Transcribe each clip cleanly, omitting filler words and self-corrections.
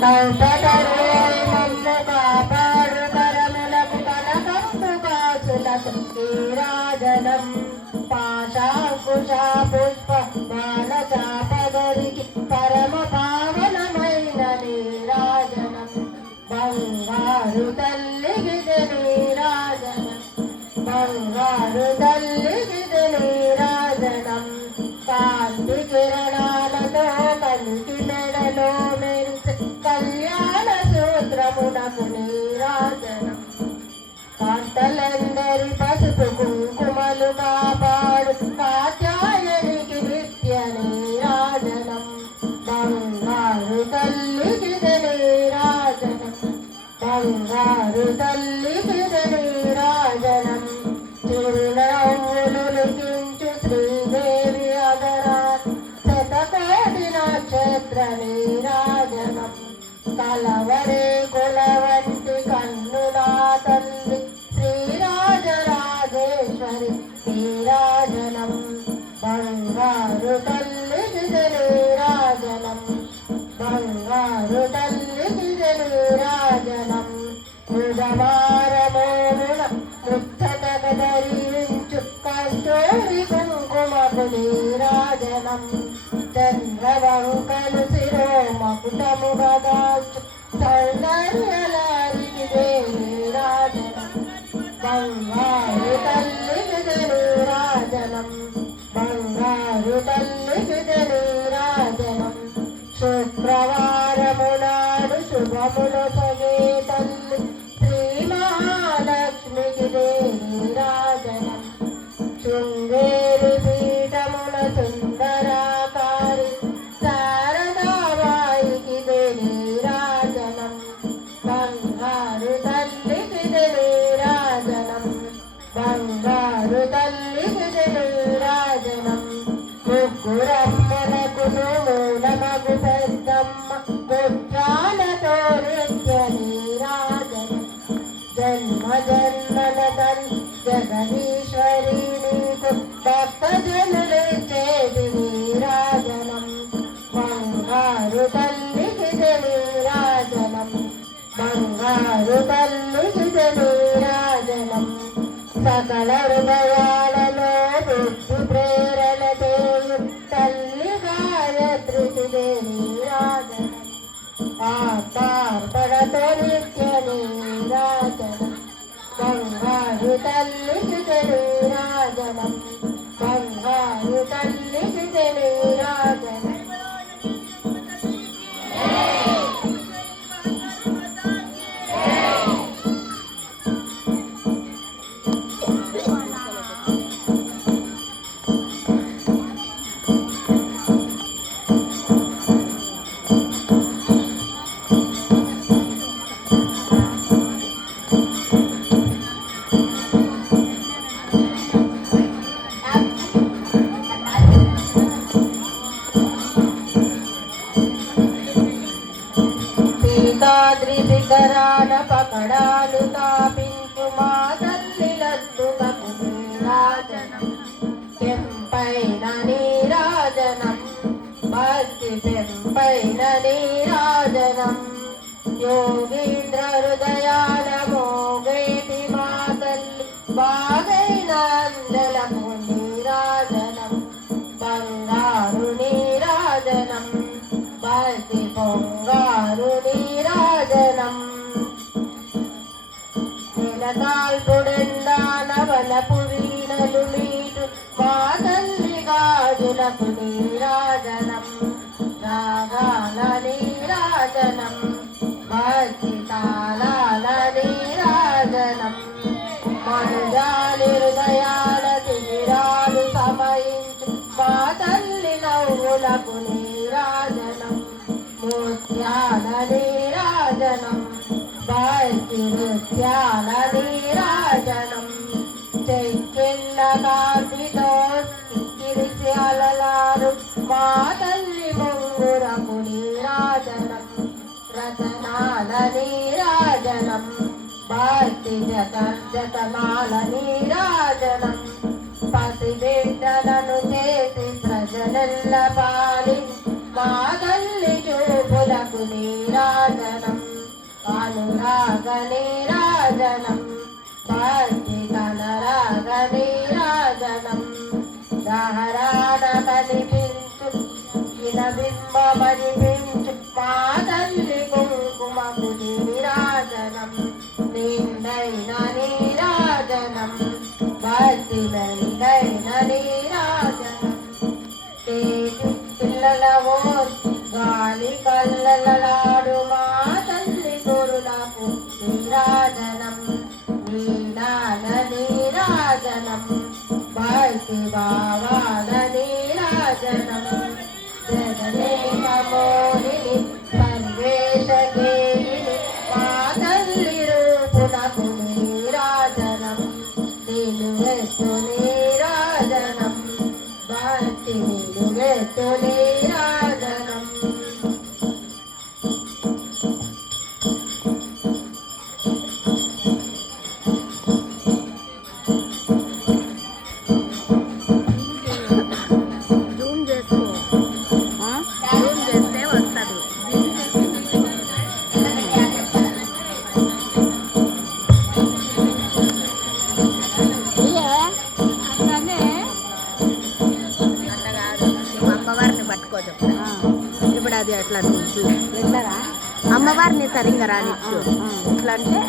కల్పతరువై మమ్ము కాపాడు కరములకు కనకంపు కాసులకు నీరాజనం పాశాంకుశా పుష్ప బాణ చాపదరికి పరమ పావనమైన నీరాజనం బంగారు తల్లికి నీరాజనం బంగారు తల్లికి నీరాజనం కాంతి కిరణాలతో కలికి మెడలో మెరిసే కళ్యాణ సూత్రమునకు నీరాజనం కాంతలందరి పసుపు కుంకుమలు కాపాడు కాత్యాయనికి నిత్య నీరాజనం బంగారు తల్లికి నీరాజనం బంగారు తల్లికి నీరాజనం చిరునవ్వులు లిఖించు శ్రీదేవి అదరా శతకోటి నక్షత్ర నీరాజనం కలవరే కులవంటి కన్నులా తల్లి శ్రీరాజరాజేశ్వరి నీరాజనం బంగారు తల్లికి నీరాజనం బంగారు తల్లికి నీరాజనం బుధవారమోమున ముత్తటక ధరించు కస్తూరి కుంకుమకు నీరాజనం చంద్రవంకలు శిరోమకుటముగా దాచు సౌందర్యలారికి నీరాజనం బంగారు తల్లికి నీరాజనం బంగారు తల్లికి నీరాజనం శుక్రవారము నాడు శుభములు సగే తల్లి శ్రీ మహాలక్ష్మికి నీరాజనం శృంగేరి పీఠముల సుందరాకారి శారదాబాయికి నీరాజనం బంగారు తల్లికి నీరాజనం బంగారు తల్లికి నీరాజనం ముగ్గురమ్మలకు మూలమగు పెద్దమ్మ ముత్యాలతో నిత్య నీరాజనం జన్మ జన్మల తల్లి జగదీశ్వరి నీకు భక్తజనులిచ్చేది నీరాజనం బంగారు తల్లికి నీరాజనం బంగారు తల్లికి నీరాజనం సకల హృదయాలలో బుద్ధి ప్రేరణ చేయు తల్లి గాయత్రికి నీరాజనం ఆత్మార్పణతో నిత్య నీరాజనం బంగారు తల్లికి నీరాజనం బంగారు తల్లికి నీరాజనం శిఖరాన పకడాలు తాపించు మా తల్లి లడ్డుకకు నీరాజనం పెంపైన నీరాజనం భక్తి పెంపైన నీరాజనం యోగీంద్ర హృదయాన మోగేటి మా తల్లి బాగైన అందలకు నీరాజనం బంగారు నీరాజనం భక్తి పొంగారు నీరాజనం నెలతాల్పుడెందానవలపు వీణలు మీటు మా తల్లి గాజులకు నీరాజనం రాగాల నీరాజనం భక్తి తాళాల నీరాజనం మనుజాలి హృదయాల తిమిరాలు సమయించు మా తల్లి నవ్వులకు నీరాజనం ముత్యాల నీరాజనం భక్తి నృత్యాల నీరాజనం చెక్కిళ్ళ కాంతితో కిరిసి అలలారు మా తల్లి ముంగురకు నీరాజనం రతనాల నీరాజనం భక్తి జతమాల నీరాజనం పసిబిడ్డలను చేసి ప్రజలెల్ల పాలి మా తల్లి చూపులకు నీరాజనం రాగ నీరాజనం భక్తి కనరాగ నీరాజనం దహరాన కనిపించు బింబమనిపించు మా తల్లి కుంకుమకు నీరాజనం నిండైన నీరాజనం భక్తి మెండైన నీరాజనం పిల్లలవో గాలి కల్లలాడు మా తల్లి కొరులకు నీరాజనం నీలాల నీరాజనం భక్తి భావాల నీరాజనం జగదేకమోహిని సర్వేశకేహిని మా తల్లి రూపునకు నీరాజనం నిలువెత్తు నీరాజనం భక్తి నిలువెత్తు నీరాజనం ఇప్పుడు అది అట్లా నుంచి అమ్మవారిని సరిగ్గా రానిచ్చు ఇట్లా అంటే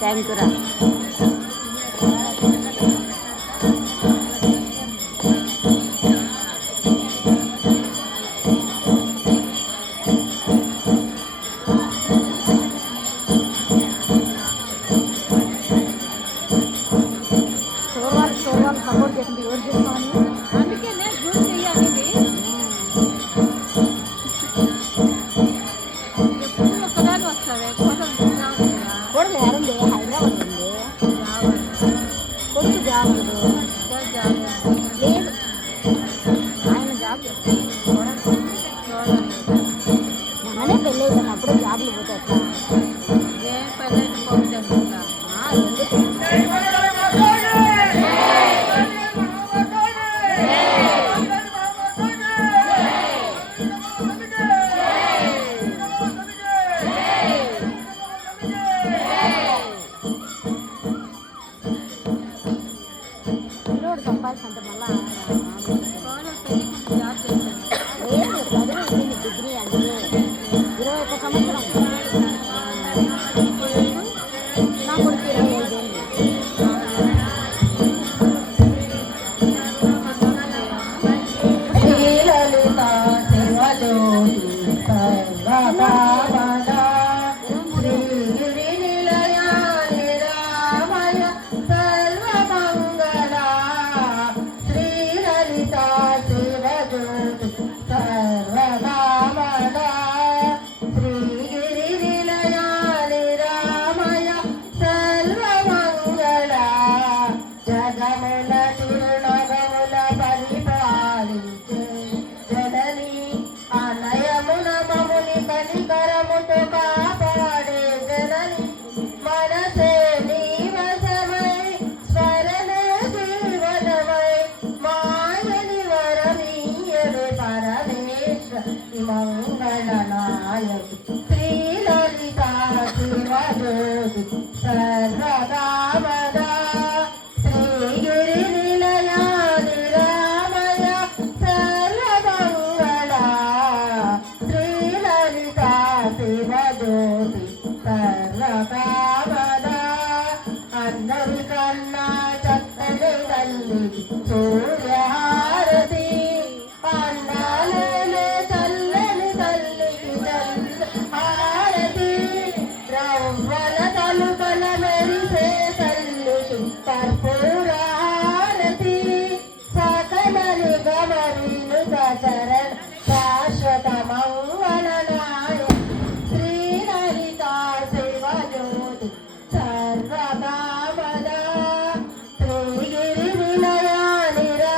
థ్యాంక్ యూ రా సపోర్ట్ చేసింది ఎవరు చేస్తామని అందుకే నేను జూమ్ చేయాలి ఒక్కదాని వస్తుంది కొడుకు ఎవరుంది హైదరాబాద్ ఉంది కొడుకు జాబ్ లేదు ఆయన జాబ్ మననే పెళ్ళి అయిపోయినప్పుడు జాబ్లు పోతే అట్లా ఏం పెళ్ళి పోతే సంపాదించంటే మళ్ళీ లేదు చదువు డిగ్రీ అంటే 21 సంవత్సరం నా కొడుకు 25 ఏళ్ళు శ్రీలలిత శివజ్యోతి సర్వకామదా శ్రీగిరి నిలయ నిరామయ సర్వమంగళా శ్రీలలిత శివజ్యోతి సర్వకామదా శ్రీగిరి నిలయ నిరామయ సర్వమంగళా జగముల తిరునగముల పరిపాలించే జనని అనయమున మముని కనికరముతో కాపాడే జనని మనసే నీవసమై స్మరణే జీవనమై మాయని వరమీయని పరమేశ్వరి మంగళనాయకి శ్రీలలిత శివజ్యోతి సర్వకామదా శ్రీగిరి నిలయ నిరామయ సర్వమంగళా శ్రీలలిత శివజ్యోతి సర్వకామదా అందరికన్నా చక్కని తల్లి సూర్యహారతి అన్నాలే చల్లని తల్లికి హారతి రవ్వల తలుకల మెరిసే తల్లికి కర్పూర హారతి సకల నిగమరిను చరణ శాశ్వత మంగళనాయ శ్రీలలిత శివజ్యోతి సర్వకామదా శ్రీగిరి నిలయ నిరా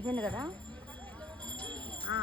అయిపోయింది కదా.